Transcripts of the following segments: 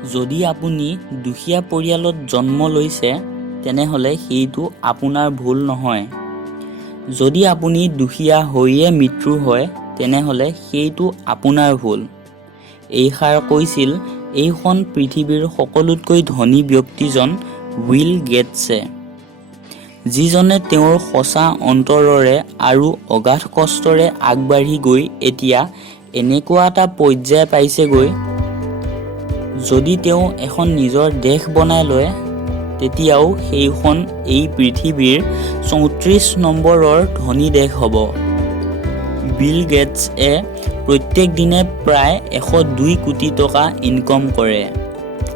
যদি আপুনি দুখীয়া পৰিয়ালত জন্ম লৈছে তেনেহ'লে সেইটো আপোনাৰ ভুল নহয়। যদি আপুনি দুখীয়া হৈয়ে মৃত্যু হয় তেনেহ'লে সেইটো আপোনাৰ ভুল। এইষাৰ কৈছিল এইখন পৃথিৱীৰ সকলোতকৈ ধনী ব্যক্তিজন উইল গেটছে, যিজনে তেওঁৰ সঁচা অন্তৰেৰে আৰু অগাধ কষ্টৰে আগবাঢ়ি গৈ এতিয়া এনেকুৱা এটা পৰ্যায় পাইছেগৈ, যদি তেওঁ এখন নিজৰ দেশ বনাই লয় তেতিয়াও সেইখন এই পৃথিৱীৰ 34 নম্বৰৰ ধনী দেশ হ'ব। বিল গেটছে প্ৰত্যেক দিনে প্ৰায় 102 কোটি টকা ইনকম কৰে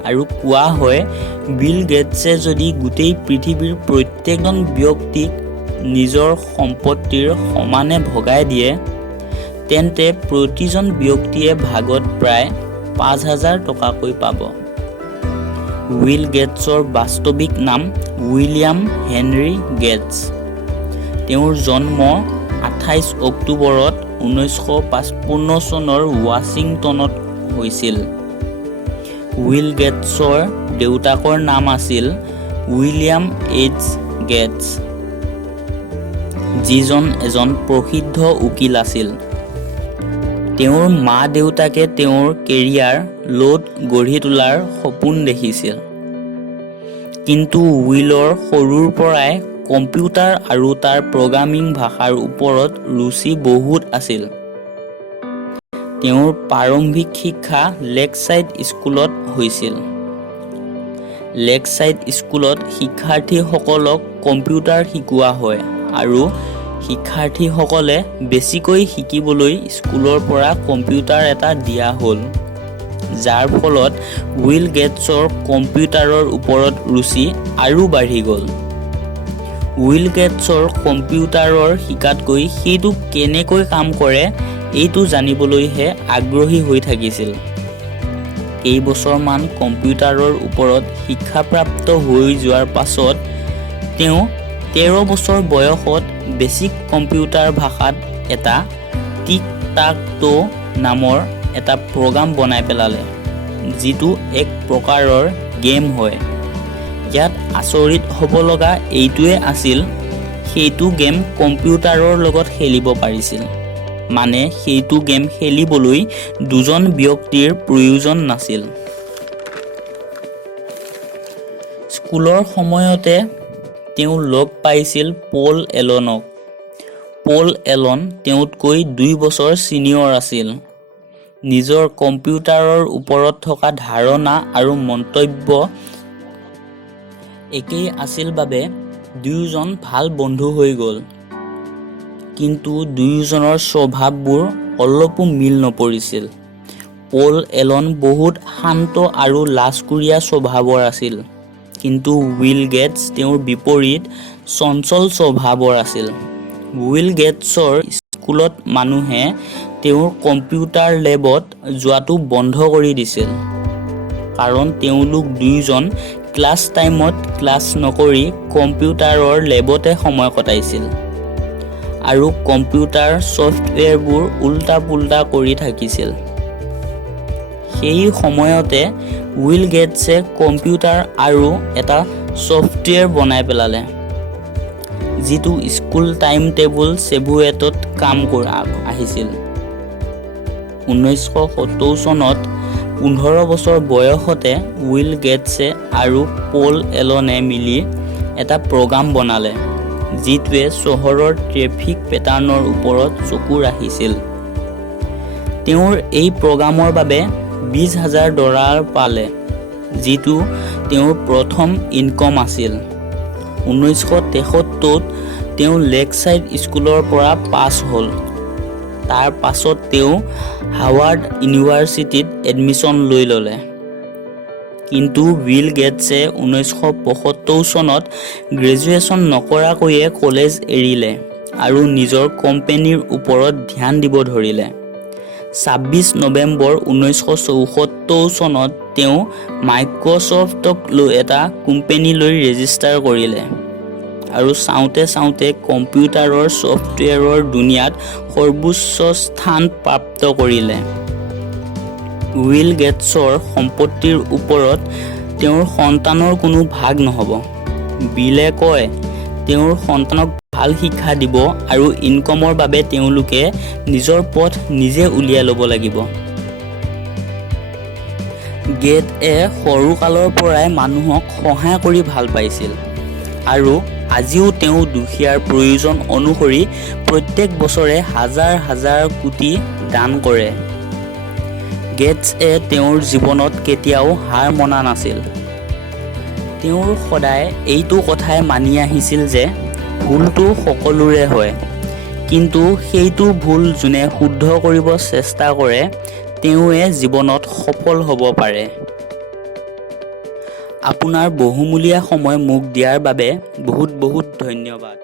আৰু কোৱা হয় বিল গেটছে যদি গোটেই পৃথিৱীৰ প্ৰত্যেকজন ব্যক্তিক নিজৰ সম্পত্তিৰ সমানে ভগাই দিয়ে তেন্তে প্ৰতিজন ব্যক্তিয়ে ভাগত প্ৰায় 5,000 টকাকৈ পাব। উইল গেটছৰ বাস্তৱিক নাম উইলিয়াম হেনৰী গেটছ। তেওঁৰ জন্ম 28 অক্টোবৰত 1955 চনৰ ৱাশ্বিংটনত হৈছিল। উইল গেটছৰ দেউতাকৰ নাম আছিল উইলিয়াম এইচ গেটছ, যিজন এজন প্ৰসিদ্ধ উকিল আছিল। তেওঁৰ মা-দেউতাকে তেওঁৰ কেৰিয়াৰ লোড গঢ়ি তোলাৰ সপোন দেখিছিল, কিন্তু উইলৰ সৰুৰ পৰাই কম্পিউটাৰ আৰু তাৰ প্ৰগ্ৰামিং ভাষাৰ ওপৰত ৰুচি বহুত আছিল। তেওঁৰ প্ৰাৰম্ভিক শিক্ষা লেকচাইড স্কুলত হৈছিল। লেকচাইড স্কুলত শিক্ষাৰ্থীসকলক কম্পিউটাৰ শিকোৱা হয় আৰু শিক্ষাৰ্থীসকলে বেছিকৈ শিকিবলৈ স্কুলৰ পৰা কম্পিউটাৰ এটা দিয়া হ'ল, যাৰ ফলত উইল গেটছৰ কম্পিউটাৰৰ ওপৰত ৰুচি আৰু বাঢ়ি গ'ল। উইল গেটছৰ কম্পিউটাৰৰ শিকাতকৈ সেইটো কেনেকৈ কাম কৰে এইটো জানিবলৈহে আগ্ৰহী হৈ থাকিছিল। কেইবছৰমান কম্পিউটাৰৰ ওপৰত শিক্ষাপ্ৰাপ্ত হৈ যোৱাৰ পাছত তেওঁ 13 বছৰ বয়সত বেছিক কম্পিউটাৰ ভাষাত এটা টিক-টাক-টো নামৰ এটা প্ৰগ্ৰাম বনাই পেলালে, যিটো এক প্ৰকাৰৰ গেম হয়। ইয়াত আচৰিত হ'ব লগা এইটোৱে আছিল সেইটো গেম কম্পিউটাৰৰ লগত খেলিব পাৰিছিল, মানে সেইটো গেম খেলিবলৈ দুজন ব্যক্তিৰ প্ৰয়োজন নাছিল। স্কুলৰ সময়তে তেওঁ লগ পাইছিল পল এলনক। পল এলন তেওঁতকৈ 2 বছৰ ছিনিয়ৰ আছিল। নিজৰ কম্পিউটাৰৰ ওপৰত থকা ধাৰণা আৰু মন্তব্য একেই আছিল বাবে দুয়োজন ভাল বন্ধু হৈ গ'ল। কিন্তু দুয়োজনৰ স্বভাৱবোৰ অলপো মিল নপৰিছিল। পল এলন বহুত শান্ত আৰু লাজকুৰীয়া স্বভাৱৰ আছিল, কিন্তু উইল গেটছ তেওঁৰ বিপৰীত চঞ্চল স্বভাৱৰ আছিল। উইল গেটছৰ স্কুলত মানুহে তেওঁৰ কম্পিউটাৰ লেবত যোৱাটো বন্ধ কৰি দিছিল, কাৰণ তেওঁলোক দুয়োজন ক্লাছ টাইমত ক্লাছ নকৰি কম্পিউটাৰৰ লেবতে সময় কটাইছিল আৰু কম্পিউটাৰ ছফ্টৱেৰবোৰ উল্টা-পুল্টা কৰি থাকিছিল। সেই সময়তে উইল গেটছে কম্পিউটাৰ আৰু এটা ছফ্টৱেৰ বনাই পেলালে, যিটো স্কুল টাইম টেবুল ছেভুৱেটত কাম কৰা আহিছিল। 1970 চনত 15 বছৰ বয়সতে উইল গেটছে আৰু পল এলনে মিলি এটা প্ৰগ্ৰাম বনালে, যিটোৱে চহৰৰ ট্ৰেফিক পেটাৰ্ণৰ ওপৰত চকু ৰাখিছিল। তেওঁৰ এই প্ৰগ্ৰামৰ বাবে $20,000 পালে, যিটো তেওঁৰ প্ৰথম ইনকম আছিল। 1973ত তেওঁ লেকচাইড স্কুলৰ পৰা পাছ হ'ল। তাৰ পাছত তেওঁ হাৱাৰ্ড ইউনিভাৰ্চিটিত এডমিশ্যন লৈ ল'লে। কিন্তু বিল গেটছে 1975 চনত গ্ৰেজুৱেশ্যন নকৰাকৈয়ে কলেজ এৰিলে আৰু নিজৰ কোম্পানীৰ ওপৰত ধ্যান দিব ধৰিলে। 26 নৱেম্বৰ 1974 চনত তেওঁ মাইক্ৰছফ্টক এটা কোম্পানীলৈ ৰেজিষ্টাৰ কৰিলে আৰু চাওঁতে চাওঁতে কম্পিউটাৰৰ ছফ্টৱেৰৰ দুনিয়াত সৰ্বোচ্চ স্থান প্ৰাপ্ত কৰিলে। উইল গেটছৰ সম্পত্তিৰ ওপৰত তেওঁৰ সন্তানৰ কোনো ভাগ নহ'ব। বিলে কয় তেওঁৰ সন্তানক ভাল শিক্ষা দিব আৰু ইনকমৰ বাবে তেওঁলোকে নিজৰ পথ নিজে উলিয়াই ল'ব লাগিব। গেটে সৰুকালৰ পৰাই মানুহক সহায় কৰি ভাল পাইছিল আৰু আজিও তেওঁ দুখীয়াৰ প্ৰয়োজন অনুসৰি প্ৰত্যেক বছৰে হাজাৰ হাজাৰ কোটি দান কৰে। গেটছে তেওঁৰ জীৱনত কেতিয়াও হাৰ মনা নাছিল। তেওঁ সদায় এইটো কথাই মানি আহিছিল যে ভুলটো সকলোৰে হয়, কিন্তু সেইটো ভুল যোনে শুদ্ধ কৰিব চেষ্টা কৰে তেওঁৱে জীৱনত সফল হ'ব পাৰে। আপোনাৰ বহুমূলীয়া সময় মোক দিয়াৰ বাবে বহুত বহুত ধন্যবাদ।